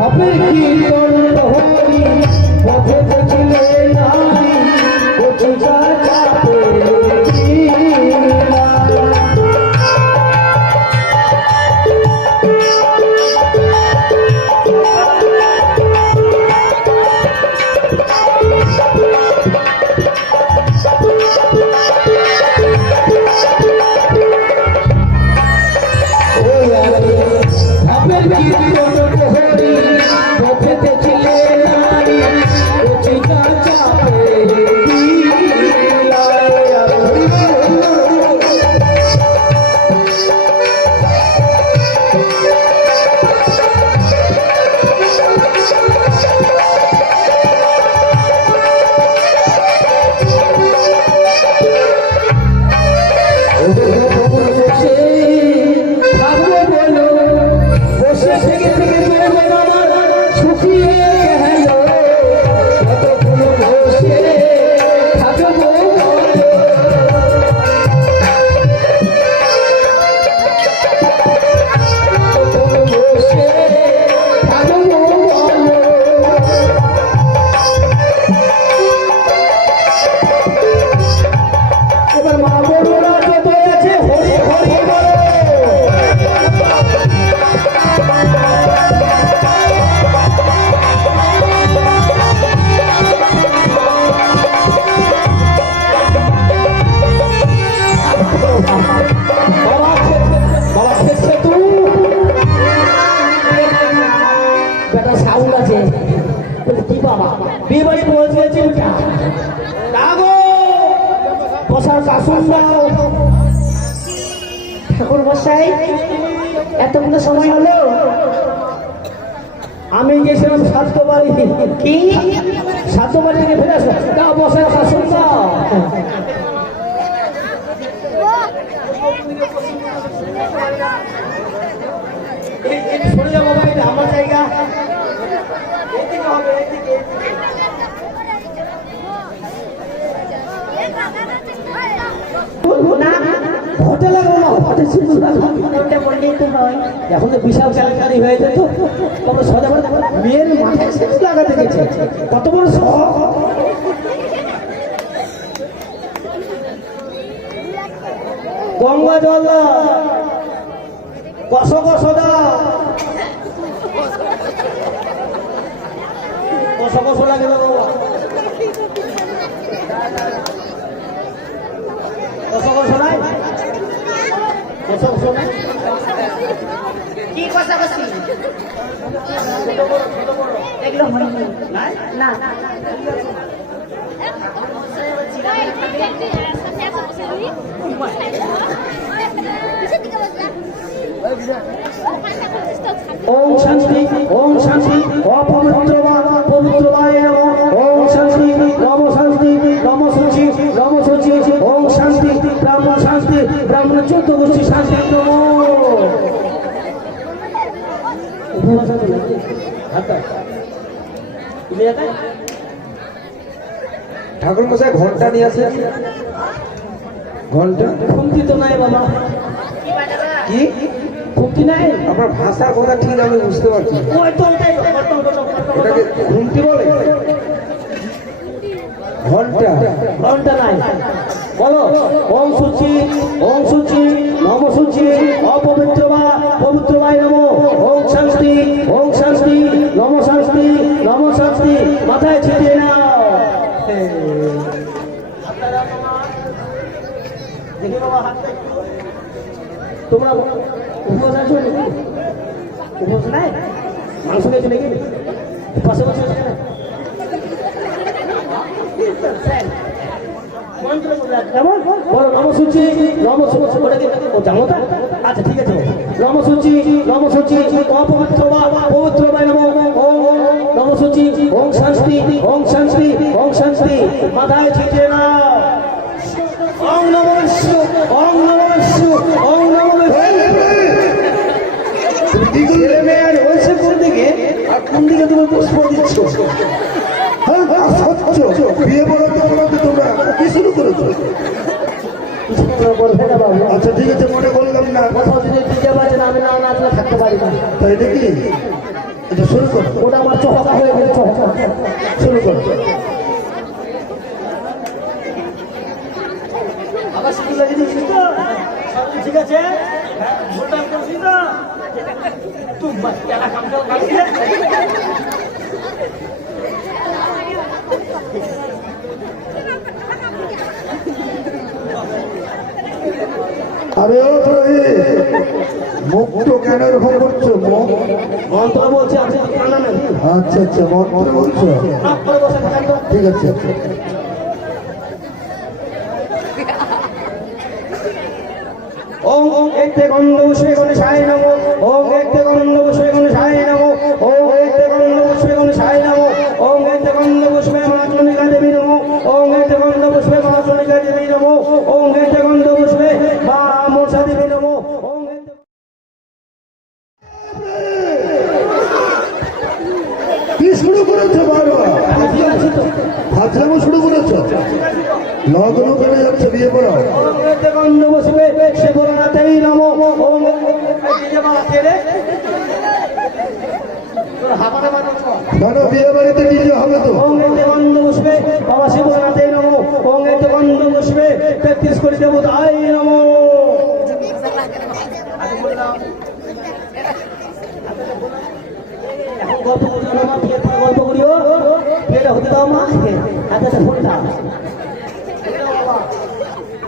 বাপের কীর্তন হরি পথে দেখিলে বসার কাসুন দাও ঠাকুর মশাই এতগুলো সময় হলো আমি গেছিলাম সাত বাড়ি কি সাত বাড়ি থেকে ফিরে আসো দাও বসার দাও আমার জায়গা হবে, না হোটেলে গেল হোটেল শুরু ওটা বললেই তো হয়। এখন তো বিশাল কেলেঙ্কারি হয়েছে তো। তোমরা সজা করে মেয়ের মাথায় সেচ লাগাতে গেছে। কত বড় গঙ্গা জল কষ কষ দাও কষ কষ লাগে বাবা। কি কথা বলছি এগুলো না। না। ওম শান্তি ওম শান্তি অপবিত্র ঠাকুর মশাই ঘণ্টা নিয়ে আসে। ঘণ্টা খুমতি তো নাই বাবা। কি? খুমতি নাই? আপনার ভাষার কথা ঠিক আমি বুঝতে পারছি। ওটাকে ঘুমটি বলে? ঘণ্টা ঘণ্টা নাই। বলো ওম সূচি ওম সূচি নম সূচি অপবিত্র বা পবিত্র বাই নম ওম শান্তি ওম শান্তি নম শান্তি নম শান্তি মাথায় ছিটিয়ে নাও দেখি বাবা হাতটা একটু। আচ্ছা ঠিক আছে। মাথায় ছিটিয়ে না ওম নমঃ শিব ওম নমঃ শিব ওম নমঃ ছেলে মেয়ে আর হয়েছে কোন দিকে আর কোন দিকে তুমি পুষ্প দিচ্ছ। হ্যাঁ, হ্যাঁ, বিয়ে বলে তোমরা। কি শুরু করেছ? না আচ্ছা ঠিক মনে করলাম না। না আমি না নাচলে থাকতে পারি না তাই নাকি আচ্ছা শুরু ওটা আমার চহকা হয়ে সব ঠিক আছে কেলা কাম কর কালকে আরে ও তোরা এ, মুখ তো কেন এরকম করছ মন্ত্র বলছে কানা আচ্ছা আচ্ছা মন্ত্র বলছো ঠিক আছে। ওম ওম একতে গন্ধ উষ্মে নমো ওম একতে গন্ধ উষ্মে মা মনসা দেবী নমো একতে কি শুরু করেছ বারবার? ফাজলামো শুরু করেছ? লগ্ন কেটে যাচ্ছে বিয়ে করো গন্ধ উষ্মে শিবরাতেই নমো ওম বিয়ে বাড়িতে ডিজে হবে তো ওং এতে গন্ধ বসবে বাবা শিবনাথে নমো ওং এতে গন্ধ বসবে তেত্রিশ কোটি দেবতাই নমো আমি বললাম, এখন গল্প করিও না মা ফের ফের গল্প করিও ফের হতে দাও মা হাতে হাতে ফোন দাও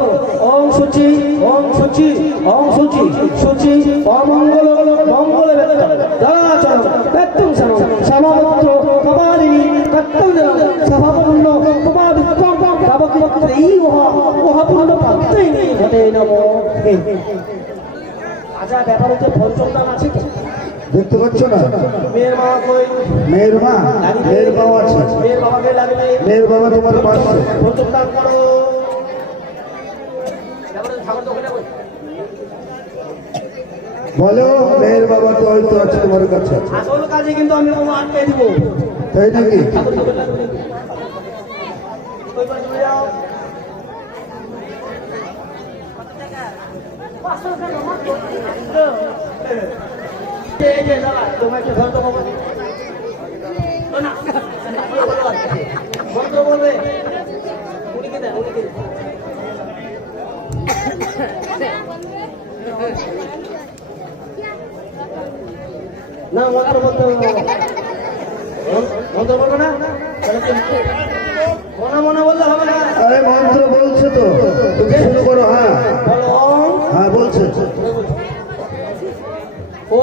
হবে, ওম সুচি ওম সুচি ওম সুচি সুচি অমঙ্গল মঙ্গল ব্যক্তম সম সমাবত্র কপালিনী ওহা নম। আচ্ছা ব্যাপার হচ্ছে পঞ্চমদান আছে কি? দেখতে পাচ্ছ না? মেয়ের মা কই? মেয়ের মা? মেয়ের বাবা আছে। মেয়ের বাবাকে লাগবে মেয়ের বাবা তোমার পাশে। পঞ্চমদান করো তারপরে ঠাকুর দোকানে বসে বলো মেয়ের বাবা তো হয়তো আছে তোমার কাছে আসল কাজে কিন্তু আমি বাবা আটকে দিব তাই নাকি তোমাকে ধরতে বাবা। না, মন্ত্র বলবে। উনিকে দেন, উনিকে দেন। না মন্ত্র বলতে মন্ত্র বলো না? মনে মনে বললে হবে না। আরে মন্ত্র বলছে তো। তুমি শুরু করো হ্যাঁ। হ্যাঁ বলছে। ও